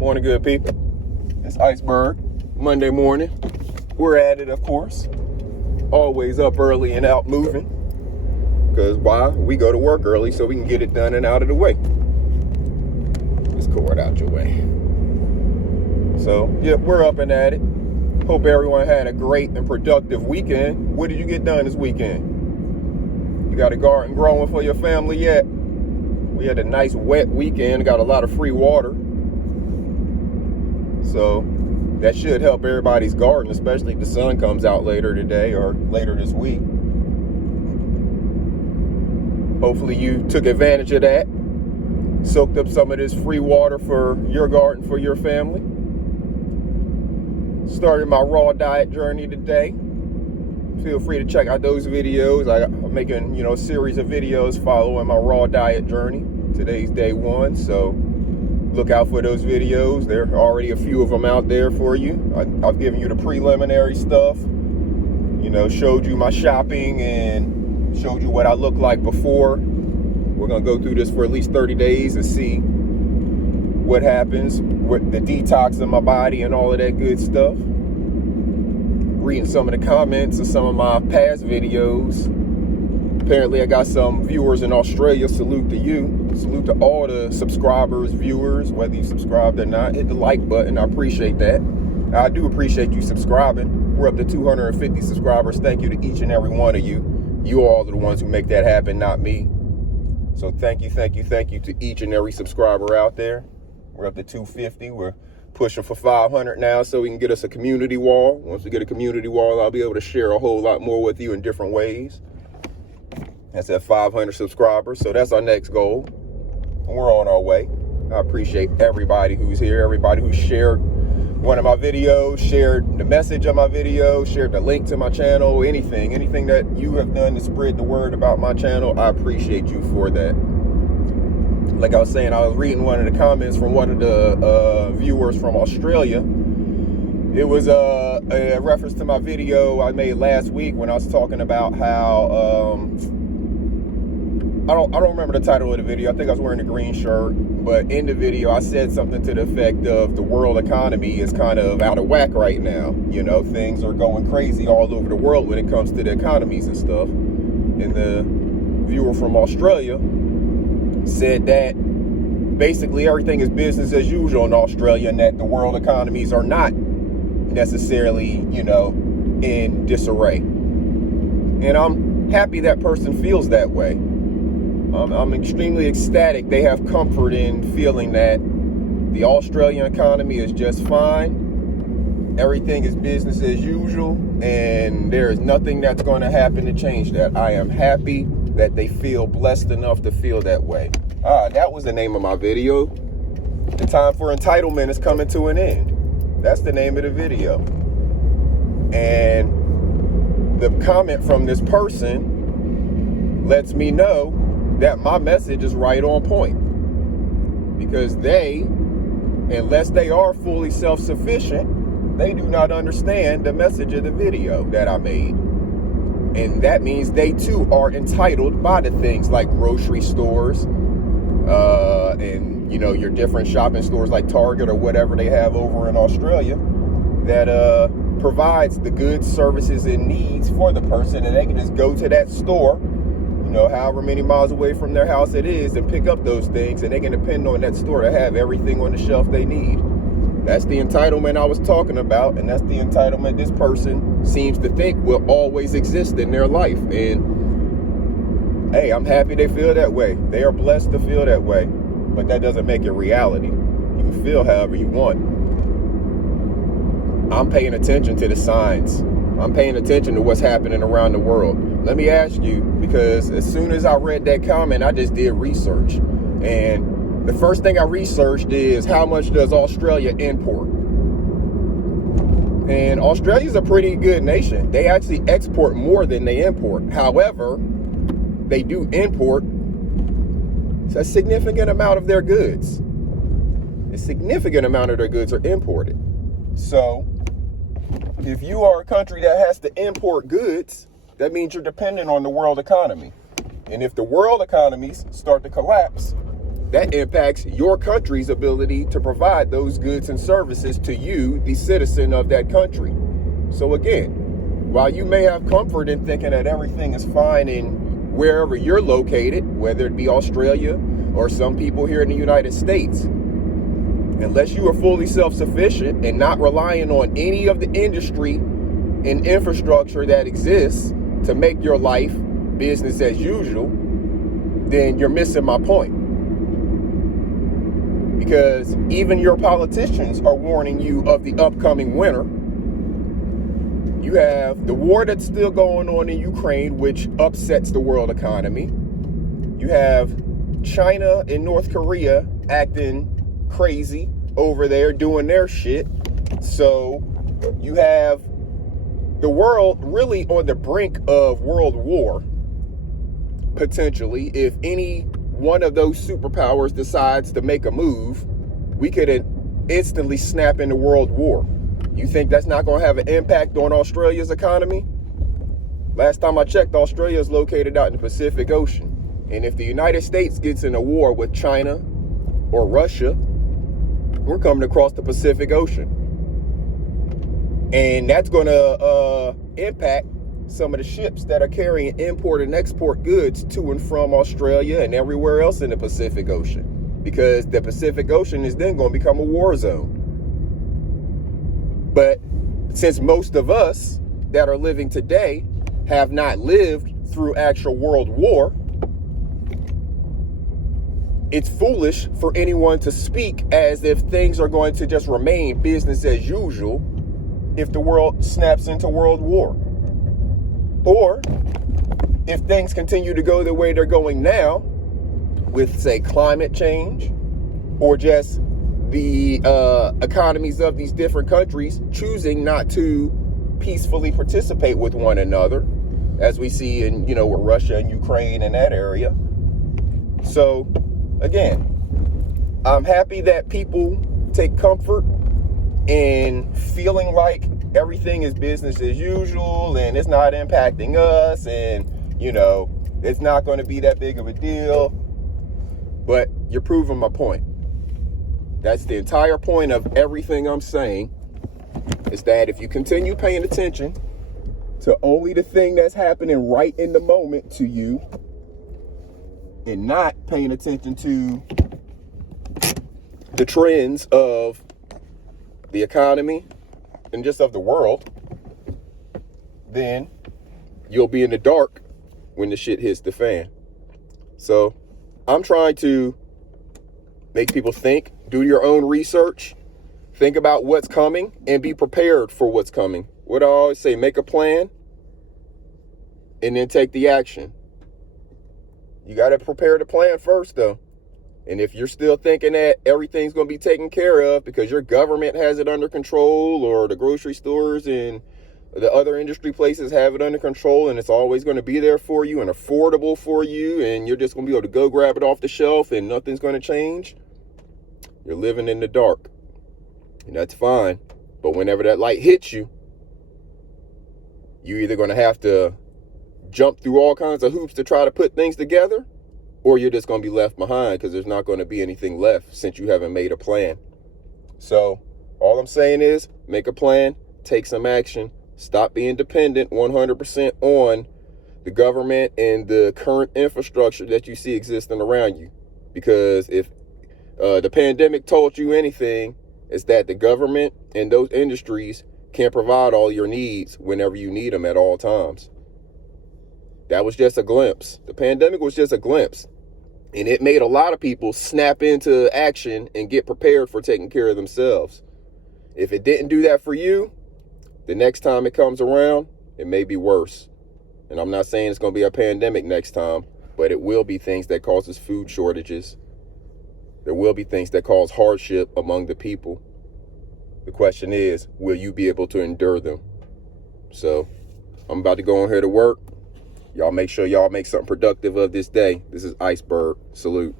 Morning, good people. It's Iceberg, Monday morning. We're at it, of course. Always up early and out moving. Because why? We go to work early so we can get it done and out of the way. This cord out your way. So, yeah, we're up and at it. Hope everyone had a great and productive weekend. What did you get done this weekend? You got a garden growing for your family yet? We had a nice wet weekend, got a lot of free water. So that should help everybody's garden, especially if the sun comes out later today or later this week. Hopefully you took advantage of that. Soaked up some of this free water for your garden, for your family. Started my raw diet journey today. Feel free to check out those videos. I'm making, a series of videos following my raw diet journey. Today's day one, so look out for those videos. There are already a few of them out there for you. I've given you the preliminary stuff. Showed you my shopping and showed you what I look like before. We're going to go through this for at least 30 days and see what happens with the detox of my body and all of that good stuff. Reading some of the comments of some of my past videos. Apparently I got some viewers in Australia. Salute to you. Salute to all the subscribers, viewers, whether you subscribed or not. Hit the like button. I appreciate that. I do appreciate you subscribing. We're up to 250 subscribers. Thank you to each and every one of you. You all are the ones who make that happen, not me. So thank you to each and every subscriber out there. We're up to 250. We're pushing for 500 now so we can get us a community wall. Once we get a community wall, I'll be able to share a whole lot more with you in different ways. That's at 500 subscribers. So that's our next goal. We're on our way. I appreciate everybody who's here, everybody who shared one of my videos, shared the message of my video, shared the link to my channel, anything that you have done to spread the word about my channel. I appreciate you for that. Like I was saying, I was reading one of the comments from one of the viewers from Australia. It was a reference to my video I made last week when I was talking about how I don't remember the title of the video. I think I was wearing a green shirt, but in the video I said something to the effect of the world economy is kind of out of whack right now. Things are going crazy all over the world when it comes to the economies and stuff. And the viewer from Australia said that basically everything is business as usual in Australia and that the world economies are not necessarily, in disarray. And I'm happy that person feels that way. I'm extremely ecstatic they have comfort in feeling that the Australian economy is just fine. Everything is business as usual, and there is nothing that's going to happen to change that. I am happy that they feel blessed enough to feel that way. That was the name of my video. The time for entitlement is coming to an end. That's the name of the video. And the comment from this person lets me know that my message is right on point. Because they, unless they are fully self-sufficient, they do not understand the message of the video that I made. And that means they too are entitled by the things like grocery stores, and your different shopping stores like Target or whatever they have over in Australia that provides the goods, services, and needs for the person, and they can just go to that store, however many miles away from their house it is, and pick up those things, and they can depend on that store to have everything on the shelf they need. That's the entitlement I was talking about, and that's the entitlement this person seems to think will always exist in their life. And hey, I'm happy they feel that way. They are blessed to feel that way, but that doesn't make it reality. You can feel however you want. I'm paying attention to the signs. I'm paying attention to what's happening around the world. Let me ask you, because as soon as I read that comment, I just did research. And the first thing I researched is how much does Australia import? And Australia's a pretty good nation. They actually export more than they import. However, they do import a significant amount of their goods. A significant amount of their goods are imported. So if you are a country that has to import goods, that means you're dependent on the world economy. And if the world economies start to collapse, that impacts your country's ability to provide those goods and services to you, the citizen of that country. So again, while you may have comfort in thinking that everything is fine in wherever you're located, whether it be Australia or some people here in the United States, unless you are fully self-sufficient and not relying on any of the industry and infrastructure that exists to make your life business as usual, then you're missing my point. Because even your politicians are warning you of the upcoming winter. You have the war that's still going on in Ukraine, which upsets the world economy. You have China and North Korea acting crazy over there doing their shit. So you have the world really on the brink of world war, potentially. If any one of those superpowers decides to make a move, we could instantly snap into world war. You think that's not going to have an impact on Australia's economy? Last time I checked, Australia is located out in the Pacific Ocean. And if the United States gets in a war with China or Russia, we're coming across the Pacific Ocean. And that's going to impact some of the ships that are carrying import and export goods to and from Australia and everywhere else in the Pacific Ocean. Because the Pacific Ocean is then going to become a war zone. But since most of us that are living today have not lived through actual world war, it's foolish for anyone to speak as if things are going to just remain business as usual if the world snaps into world war. Or if things continue to go the way they're going now with, say, climate change or just the economies of these different countries choosing not to peacefully participate with one another, as we see in, with Russia and Ukraine and that area. So, again, I'm happy that people take comfort in feeling like everything is business as usual and it's not impacting us and, it's not going to be that big of a deal. But you're proving my point. That's the entire point of everything I'm saying, is that if you continue paying attention to only the thing that's happening right in the moment to you and not paying attention to the trends of the economy and just of the world, then you'll be in the dark when the shit hits the fan. So I'm trying to make people think, do your own research, think about what's coming, and be prepared for what's coming. What I always say, make a plan and then take the action. You got to prepare the plan first, though. And if you're still thinking that everything's going to be taken care of because your government has it under control, or the grocery stores and the other industry places have it under control, and it's always going to be there for you and affordable for you, and you're just going to be able to go grab it off the shelf and nothing's going to change, you're living in the dark. And that's fine. But whenever that light hits you, you're either going to have to jump through all kinds of hoops to try to put things together, or you're just going to be left behind because there's not going to be anything left since you haven't made a plan. So all I'm saying is make a plan, take some action, stop being dependent 100% on the government and the current infrastructure that you see existing around you. Because if the pandemic taught you anything, it's that the government and those industries can't provide all your needs whenever you need them at all times. That was just a glimpse. The pandemic was just a glimpse. And it made a lot of people snap into action and get prepared for taking care of themselves. If it didn't do that for you, the next time it comes around, it may be worse. And I'm not saying it's going to be a pandemic next time, but it will be things that causes food shortages. There will be things that cause hardship among the people. The question is, will you be able to endure them? So I'm about to go on here to work. Y'all make sure y'all make something productive of this day. This is Iceberg. Salute.